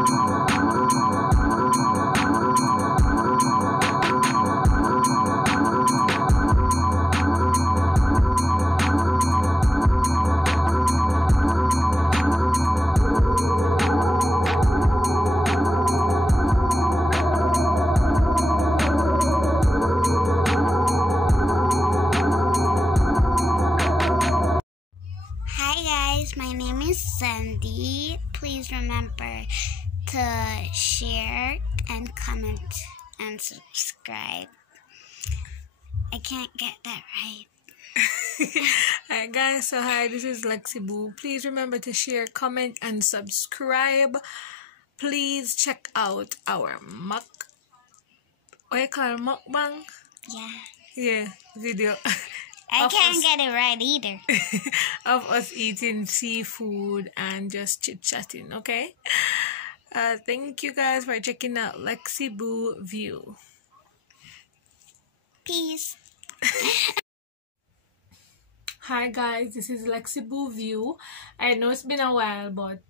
My name is Zendy. Please remember to share and comment and subscribe. I can't get that right. Alright guys, so hi, this is Lexyboo. Please remember to share, comment, and subscribe. Please check out our mukbang? Yeah, video. I can't get it right either. Of us eating seafood and just chit-chatting, okay? Thank you guys for checking out Lexyboo View. Peace. Hi guys, this is Lexyboo View. I know it's been a while, but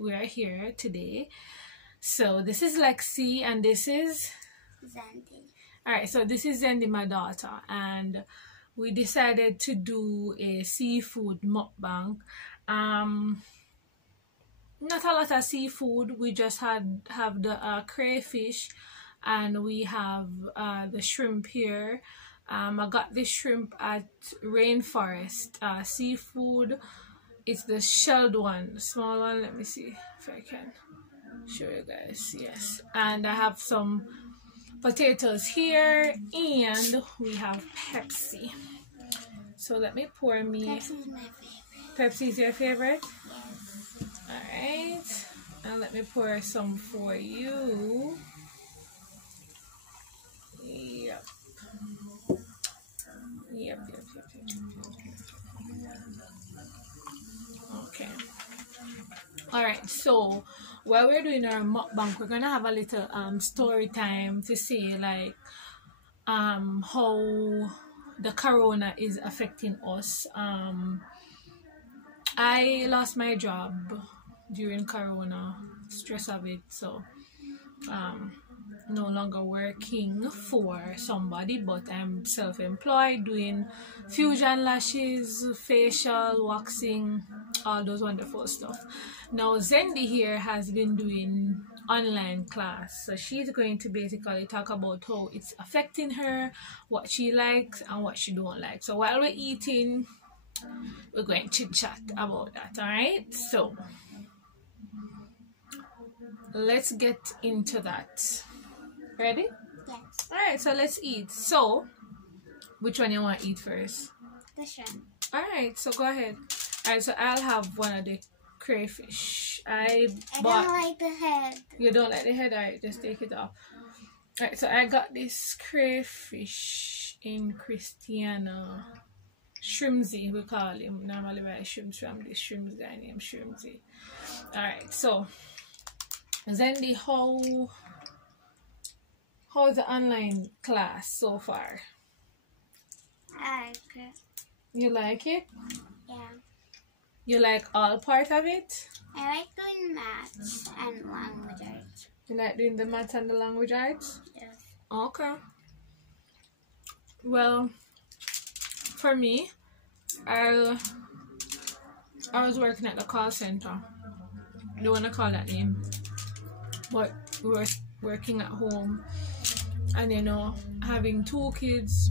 we are here today. So this is Lexi and this is Zendy. Alright, so this is Zendy, my daughter, and we decided to do a seafood mukbang. Not a lot of seafood. We just have the crayfish, and we have the shrimp here. I got this shrimp at Rainforest Seafood. It's the shelled one, the small one. Let me see if I can show you guys. Yes, and I have some potatoes here, and we have Pepsi. So let me pour me. Pepsi's my favorite. Pepsi's your favorite? Yes. Alright. And let me pour some for you. Yep. Okay. Alright, so while we're doing our mukbang, we're gonna have a little story time to see like how the corona is affecting us. I lost my job during corona, stress of it, so no longer working for somebody, but I'm self-employed doing fusion lashes, facial, waxing, all those wonderful stuff. Now Zendy here has been doing online class, so she's going to basically talk about how it's affecting her, what she likes and what she don't like. So while we're eating, we're going to chit chat about that. All right, so let's get into that. Ready? Yes. All right, so let's eat. So which one you want to eat first? The shrimp. All right, so go ahead. All right, so I'll have one of the crayfish. I don't like the head. You don't like the head? Alright, just take it off. Alright, so I got this crayfish in Christiana. Shrimsy, we call him. Normally buy shrimps from this shrimps guy named Shrimsy. Alright, so Zendy, how's the online class so far? I like it. You like it? Yeah. You like all part of it? I like doing maths and language arts. You like doing the maths and the language arts? Yes. Okay. Well, for me, I was working at the call center. I don't want to call that name, but we were working at home, and you know, having 2 kids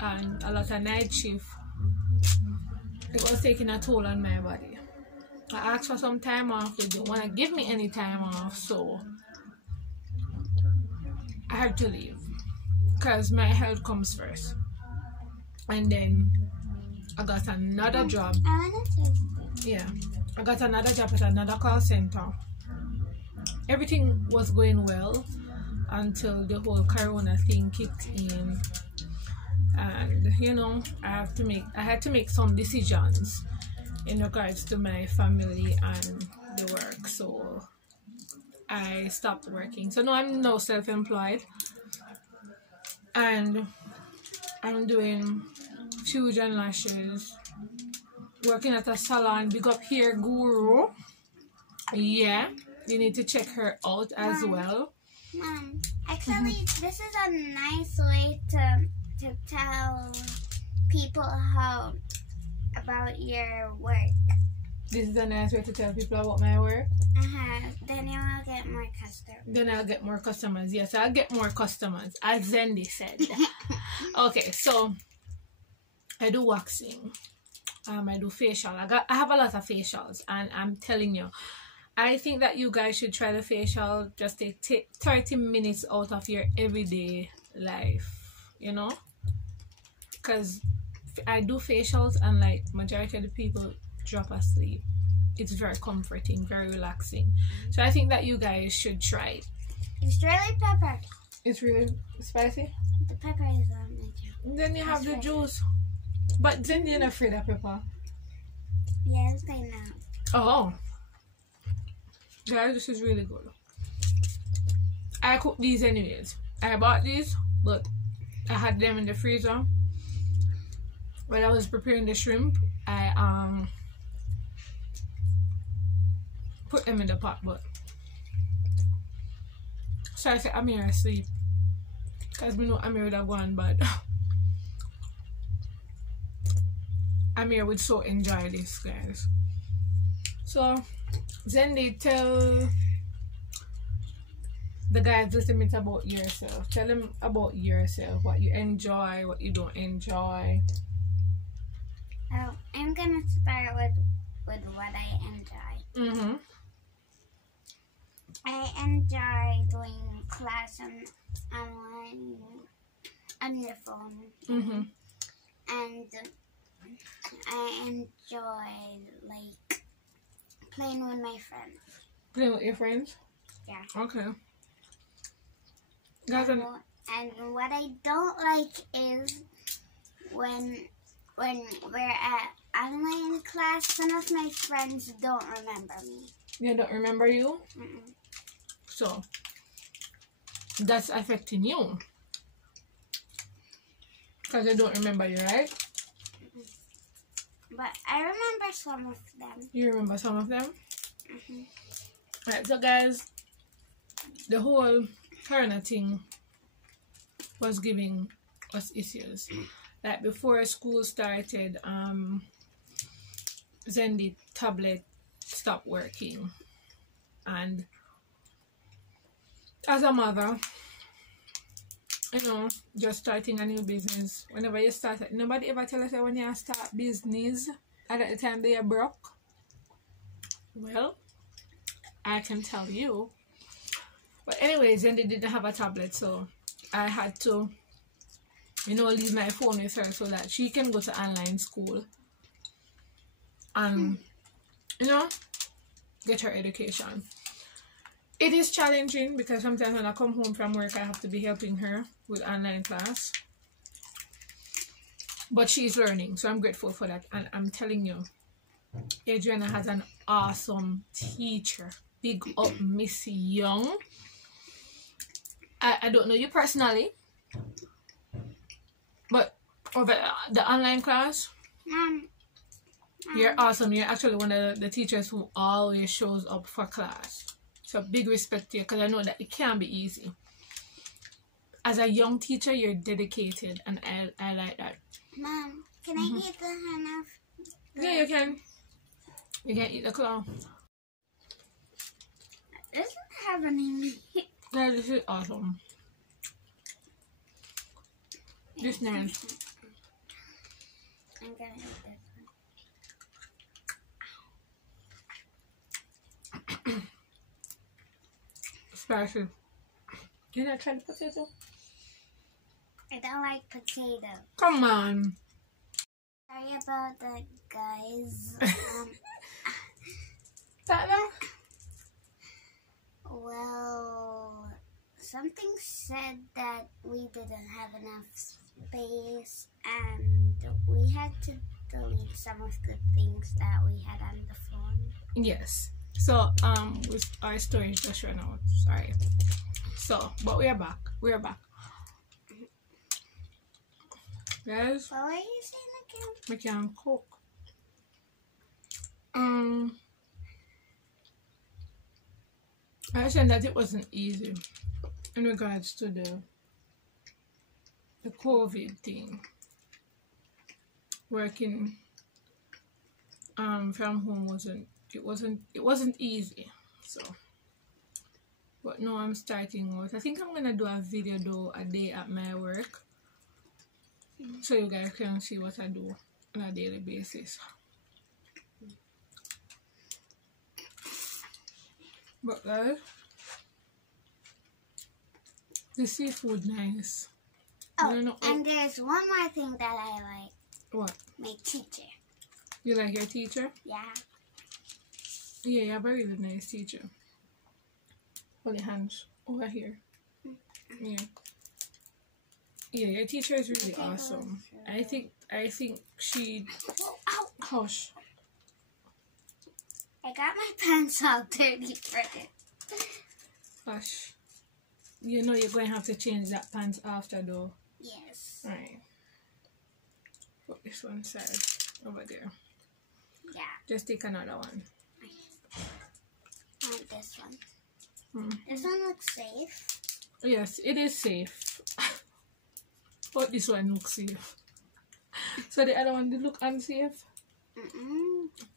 and a lot of night shift, it was taking a toll on my body. I asked for some time off. They didn't want to give me any time off, so I had to leave because my health comes first. And then I got another job. Yeah, I got another job at another call center. Everything was going well until the whole corona thing kicked in. And you know, I had to make some decisions in regards to my family and the work, so I stopped working. So now I'm now self-employed, and I'm doing fusion lashes, working at a salon. Big up Hair Guru. Yeah, you need to check her out as well. Mom, actually, this is a nice way to tell people how about your work. This is a nice way to tell people about my work. Then you will get more customers. Then I'll get more customers. Yes, I'll get more customers, as Zendy said. Okay, so I do waxing. I do facial. I have a lot of facials, and I'm telling you, I think that you guys should try the facial. Just take 30 minutes out of your everyday life, you know, because I do facials and like majority of the people drop asleep. It's very comforting, very relaxing. So I think that you guys should try it. It's really pepper. It's really spicy. The pepper is on my juice. Then you have the juice. But then you're not afraid of pepper. Yes, I know. Oh. Guys, this is really good. I cooked these anyways. I bought these, but I had them in the freezer. When I was preparing the shrimp, I put them in the pot, but so I said Amir asleep. Because we know Amir would have gone bad. Amir would so enjoy this, guys. So Zendy, tell the guys a little bit about yourself. Tell them about yourself, what you enjoy, what you don't enjoy. Oh, I'm gonna start with what I enjoy. I enjoy doing class online on your phone. And I enjoy like playing with my friends. Playing with your friends? Yeah. Okay. Guys, and what I don't like is when we're at online class, some of my friends don't remember me. They don't remember you? So that's affecting you because they don't remember you, right? But I remember some of them. You remember some of them? Right, so guys, the whole Carona thing was giving us issues. Like before school started, Zendy tablet stopped working, and as a mother, you know, just starting a new business. Whenever you start it, nobody ever tell us that when you start business at the time they are broke. Well, I can tell you. But anyways, Zendy didn't have a tablet, so I had to, you know, leave my phone with her so that she can go to online school and, you know, get her education. It is challenging because sometimes when I come home from work, I have to be helping her with online class. But she's learning, so I'm grateful for that. And I'm telling you, Adriana has an awesome teacher. Big up Miss Young. I don't know you personally, but over the online class, you're awesome. You're actually one of the teachers who always shows up for class. So big respect to you, because I know that it can be easy. As a young teacher, you're dedicated, and I like that. Mom, can I eat the hand off? Yeah, you can. You can eat the claw. It doesn't have any meat. Yeah, this is awesome. This is nice. I'm gonna eat this one. Spicy. Did I try the potato? I don't like potato. Come on. Sorry about that, guys. Well, something said that we didn't have enough space and we had to delete some of the things that we had on the phone. Yes. So with our storage just ran out. Sorry. So, but we are back. We are back. Guys, What were you saying again? we can cook. I said that it wasn't easy in regards to the COVID thing. Working from home wasn't easy. So, but now I'm starting out. I think I'm gonna do a video though a day at my work, so you guys can see what I do on a daily basis. But guys, the seafood nice. Oh, and there's one more thing that I like. What? My teacher. You like your teacher? Yeah. Yeah, you have a really nice teacher. Hold your hands over here. Yeah. Yeah, your teacher is really awesome. I think she. Ow. Hush. I got my pants all dirty for it. Hush. You know you're going to have to change that pants after though. Yes. Right. Put this one side over there. Yeah. Just take another one. I want this one. This one looks safe. Yes, it is safe. But this one looks safe. So the other one did look unsafe?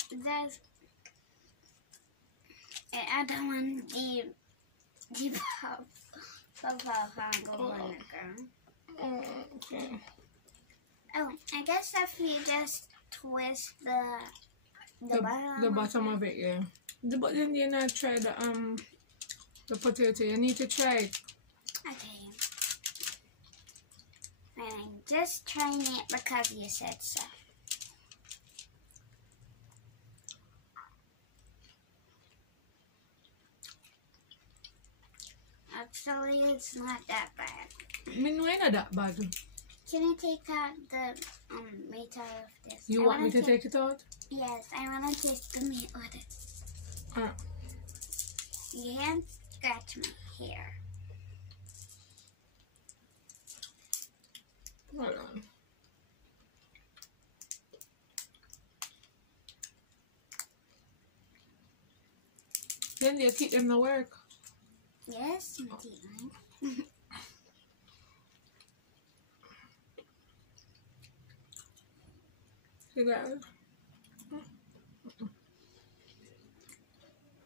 There's the other one, the pop. Okay. Oh, I guess if you just twist the bottom of it, yeah. But then you not try the potato. You need to try it. Okay. I'm just trying it because you said so. Actually, it's not that bad. I mean, why not that bad? Can you take out the meat out of this? You want me to take it out? Yes, I want to taste the meat with it. You can't scratch my hair. Hold on. Then you keep them to work. Yes, my teeth. You got it?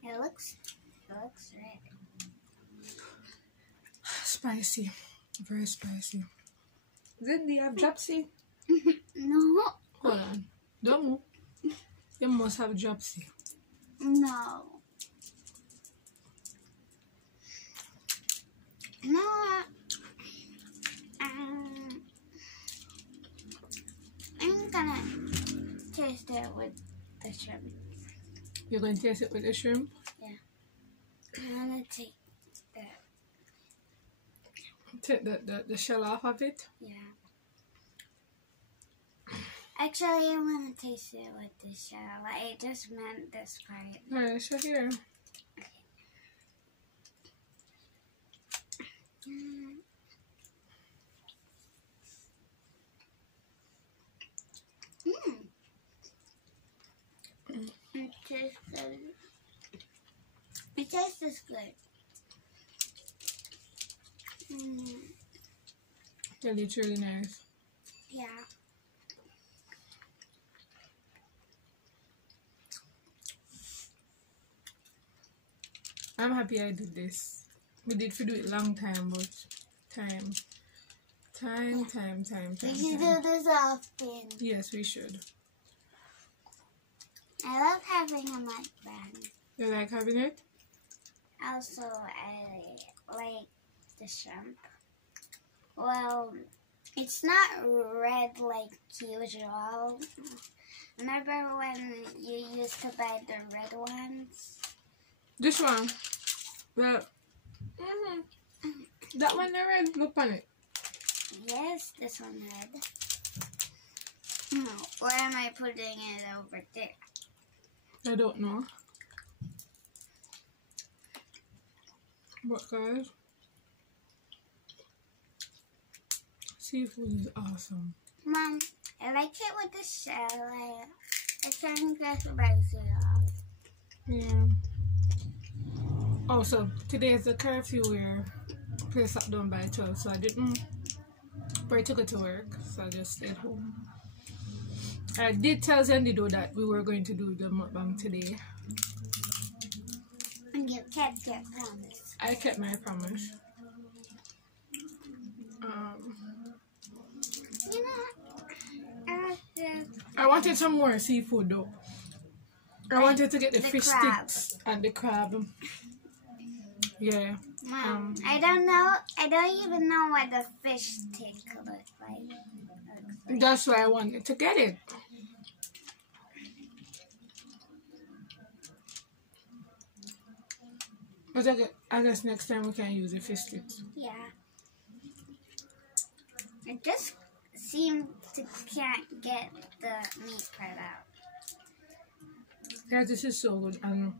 It looks red. Spicy. Very spicy. Then do you have dropsy? No. Hold on. Don't move. You must have dropsy. No. No. I'm gonna taste it with the shrimp. You're going to taste it with the shrimp? Yeah. I'm gonna take the shell off of it? Yeah. Actually, I want to taste it with the shell. I just meant this part. Alright, so here. It tastes good. It tastes good. It's really nice. Yeah. I'm happy I did this. We did do it long time, but time. We should do this often. Yes, we should. I love having a mukbang. You like having it? Also, I like the shrimp. Well, it's not red like usual. Remember when you used to buy the red ones? This one? Well, that one the red? Look on it. Yes, this one red. No, where am I putting it over there? I don't know. But guys, seafood is awesome. Mom, I like it with the shell. I can't get spicy off. Yeah. Oh, so today is the curfew where place shut down by 12, so I didn't pray to go to work, so I just stayed home. I did tell Zendy though that we were going to do the mukbang today. And you kept your promise. I kept my promise. You know, I wanted some more seafood though. I wanted to get the fish crab. sticks and the crab. Yeah. Mom, I don't know. I don't even know what the fish stick looks like. That's why I wanted to get it. But I guess next time we can use the fish sticks. Yeah. I just seem to can't get the meat part out. Yeah, this is so good. And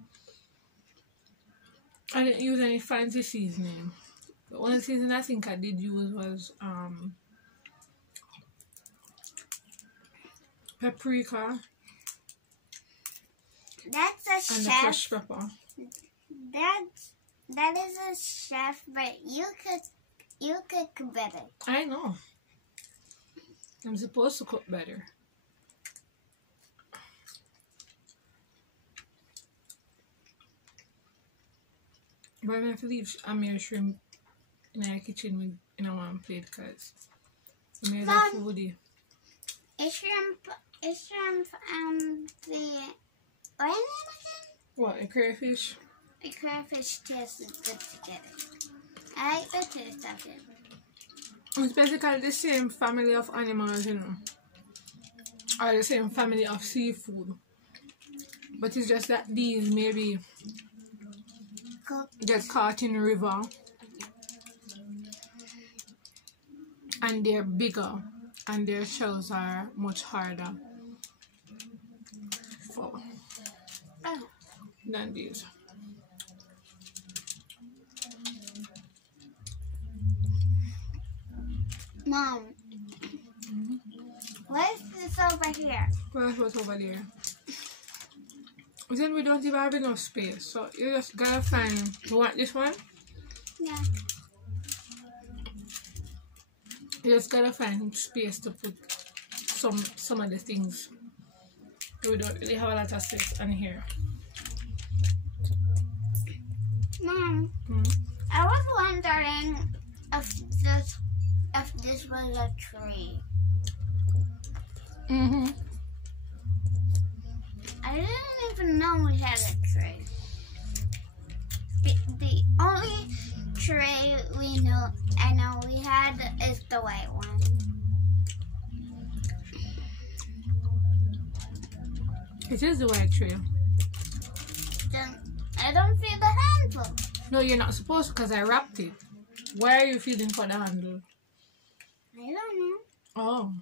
I didn't use any fancy seasoning. The only seasoning I think I did use was paprika That's a and the chef. crushed pepper. That is a chef, but you cook better. I know. I'm supposed to cook better. But I have to leave Amir shrimp in our kitchen in a one plate because Amir's a foodie. Is shrimp the what is it again? What, a crayfish? The crayfish tastes good together. I like the taste of it. It's basically the same family of animals, you know, or the same family of seafood. But it's just that these maybe get caught in the river and they're bigger and their shells are much harder than these. Mom, what is this over here? What's over there? Then we don't even have enough space, so you just gotta find. You want this one? Yeah. You just gotta find space to put some of the things. We don't really have a lot of space on here. Mom, I was wondering if this was a tree. I didn't even know we had a tray. The only tray I know we had is the white one. It is the white tray. Then I don't feel the handle. No, you're not supposed to because I wrapped it. Why are you feeling for the handle? I don't know. Oh.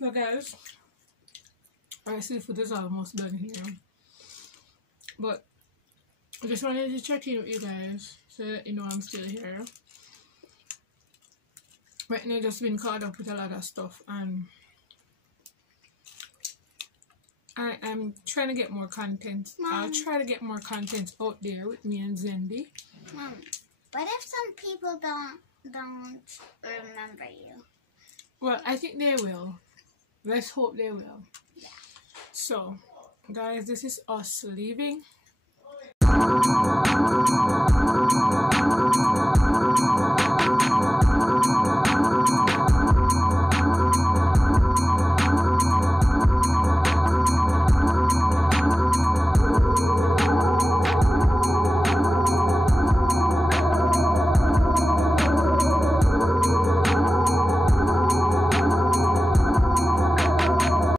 So guys, our seafood is almost done here. But I just wanted to check in with you guys so that you know I'm still here. Right now, just been caught up with a lot of stuff, and I'm trying to get more content. I'll try to get more content out there with me and Zendy. Mom, what if some people don't remember you? Well, I think they will. Let's hope they will. Yeah. So, guys, this is us leaving.